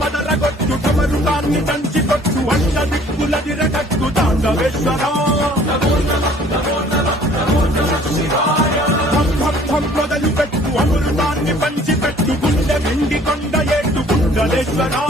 మదరగొట్టు కమరుగాన్ని దంచి కొట్టు అన్న దిక్కుల దిరగట్టు తాండవేశ్వరా మొదలు పెట్టు అమృతాన్ని పంచి పెట్టు గుండె వెండి కొండ ఏటు గుండలేశ్వరా